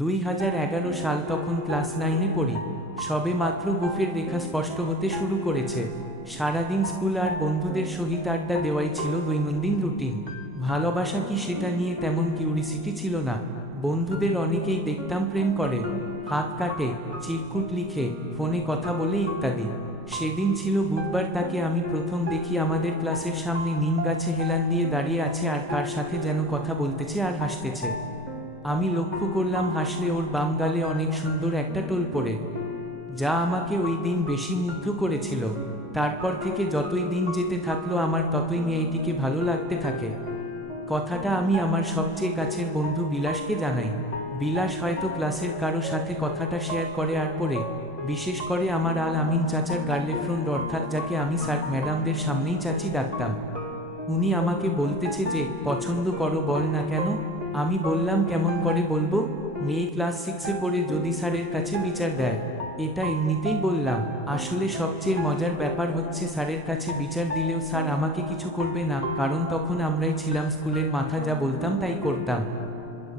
2011 সাল, তখন ক্লাস 9-এ পড়ি। সবে মাত্র গোফের রেখা স্পষ্ট হতে শুরু করেছে। সারাদিন স্কুল আর বন্ধুদের সহিত আড্ডা দেওয়াই ছিল দৈনন্দিন রুটিন। ভালোবাসা কি, সেটা নিয়ে তেমন কিউরিসিটি ছিল না। বন্ধুদের অনেকেই দেখতাম প্রেম করে, হাত কাটে, চিরকুট লিখে, ফোনে কথা বলে ইত্যাদি। সেদিন ছিল বুধবার, তাকে আমি প্রথম দেখি আমাদের ক্লাসের সামনে নিম গাছে হেলান দিয়ে দাঁড়িয়ে আছে আর কার সাথে যেন কথা বলতেছে আর হাসতেছে। আমি লক্ষ্য করলাম হাসলে ওর বাম গালে অনেক সুন্দর একটা টোল পড়ে, যা আমাকে ওই দিন বেশি মুগ্ধ করেছিল। তারপর থেকে যতই দিন যেতে থাকলো আমার ততই মেয়েটিকে ভালো লাগতে থাকে। কথাটা আমি আমার সবচেয়ে কাছের বন্ধু বিলাসকে জানাই। বিলাস হয়তো ক্লাসের কারো সাথে কথাটা শেয়ার করে আর পরে, বিশেষ করে আমার আল আমিন চাচার গার্লফ্রেন্ড, অর্থাৎ যাকে আমি স্যার ম্যাডামদের সামনেই চাচি ডাকতাম। উনি আমাকে বলতেছে যে, পছন্দ করো, বল না কেন। আমি বললাম, কেমন করে বলবো, মেয়ে ক্লাস 6-এ পড়ে যদি স্যারের কাছে বিচার দেয়। এটা এমনিতেই বললাম। আসলে সবচেয়ে মজার ব্যাপার হচ্ছে, স্যারের কাছে বিচার দিলেও স্যার আমাকে কিছু করবে না, কারণ তখন আমরাই ছিলাম স্কুলের মাথা, যা বলতাম তাই করতাম।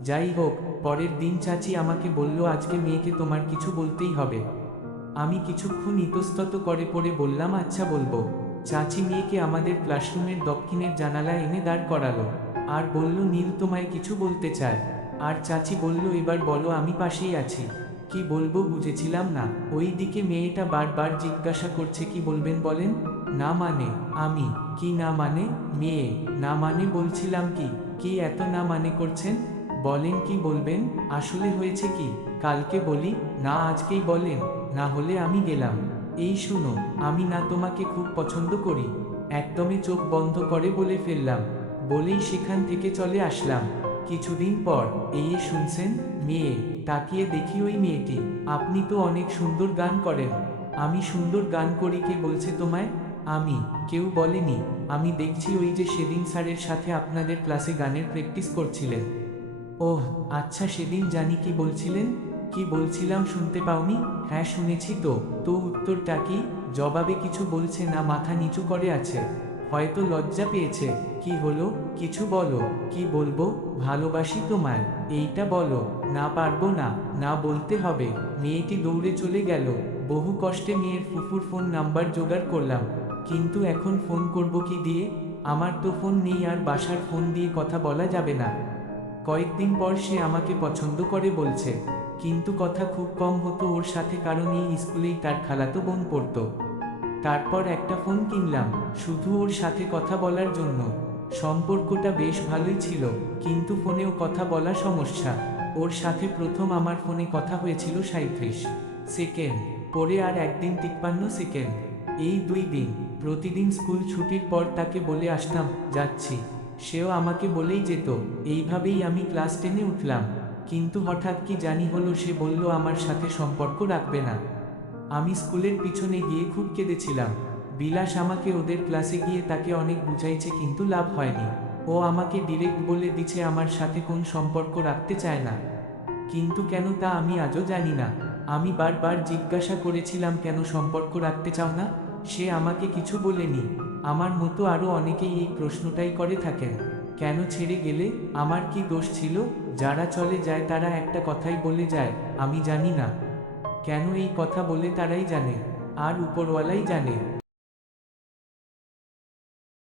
যাই হোক, পরের দিন চাচি আমাকে বলল, আজকে মেয়েকে তোমার কিছু বলতেই হবে। আমি কিছুক্ষণ ইতস্তত করে পড়ে বললাম, আচ্ছা বলবো। চাচি মেয়েকে আমাদের ক্লাসরুমের দক্ষিণের জানালায় এনে দাঁড় করালো আর বলল, নীল তোমায় কিছু বলতে চায়। আর চাচি বলল, এবার বলো, আমি পাশেই আছি। কি বলবো বুঝেছিলাম না। ওই দিকে মেয়েটা বারবার জিজ্ঞাসা করছে, কি বলবেন বলেন। না মানে। আমি, কি না মানে। মেয়ে, না মানে বলছিলাম। কি কি এত না মানে করছেন, বলেন কি বলবেন। আসলে হয়েছে কি, কালকে বলি না আজকেই বলেন, না হলে আমি গেলাম। এই শুনো, আমি না তোমাকে খুব পছন্দ করি। একদমই চোখ বন্ধ করে বলে ফেললাম। বলেই সেখান থেকে চলে আসলাম। কিছুদিন পর, এই শুনছেন। মেয়ে, তাকিয়ে দেখি ওই মেয়েটি। আপনি তো অনেক সুন্দর গান করেন। আমি সুন্দর গান করি, কে বলছে তোমায়। আমি, কেউ বলেনি। আমি দেখছি ওই যে সেদিন স্যারের সাথে আপনাদের ক্লাসে গানের প্র্যাকটিস করছিলেন। ওহ, আচ্ছা, সেদিন জানি কি বলছিলেন। কি বলছিলাম শুনতে পাওনি। হ্যাঁ শুনেছি তো। তো উত্তরটা কি। জবাবে কিছু বলছে না, মাথা নিচু করে আছে। হয়তো লজ্জা পেয়েছে। কি হলো, কিছু বলো। কি বলবো, ভালোবাসি তোমায়, এইটা বলো। না পারবো না, না বলতে হবে। মেয়েটি দৌড়ে চলে গেল। বহু কষ্টে মেয়ের ফুফুর ফোন নাম্বার জোগাড় করলাম, কিন্তু এখন ফোন করব কি দিয়ে। আমার তো ফোন নেই আর বাসার ফোন দিয়ে কথা বলা যাবে না। কয়েকদিন পর সে আমাকে পছন্দ করে বলছে, কিন্তু কথা খুব কম হতো ওর সাথে, কারণ এই স্কুলেই তার খালাতো বোন পড়তো। তারপর একটা ফোন কিনলাম, শুধু ওর সাথে কথা বলার জন্য। সম্পর্কটা বেশ ভালোই ছিল, কিন্তু ফোনেও কথা বলা সমস্যা। ওর সাথে প্রথম আমার ফোনে কথা হয়েছিল 37 সেকেন্ড, পরে আর একদিন 53 সেকেন্ড। এই 2 দিন প্রতিদিন স্কুল ছুটির পর তাকে বলে আসতাম, যাচ্ছি। সেও আমাকে বলেই যেত। এইভাবেই আমি ক্লাস 10-এ উঠলাম। কিন্তু হঠাৎ কি জানি হলো, সে বলল আমার সাথে সম্পর্ক রাখবে না। আমি স্কুলের পিছনে গিয়ে খুব কেঁদেছিলাম। বিলাস আমাকে ওদের ক্লাসে গিয়ে তাকে অনেক বুঝাইছে, কিন্তু লাভ হয়নি। ও আমাকে ডিরেক্ট বলে দিছে আমার সাথে কোন সম্পর্ক রাখতে চায় না। কিন্তু কেন তা আমি আজও জানি না। আমি বারবার জিজ্ঞাসা করেছিলাম, কেন সম্পর্ক রাখতে চাও না। সে আমাকে কিছু বলেনি। আমার মতো আরও অনেকেই এই প্রশ্নটাই করে থাকেন। কেন ছেড়ে গেলে, আমার কি দোষ ছিল। যারা চলে যায় তারা একটা কথাই বলে যায়, আমি জানি না। কেন এই কথা বলে তারাই জানে, আর উপরওয়ালাই জানে।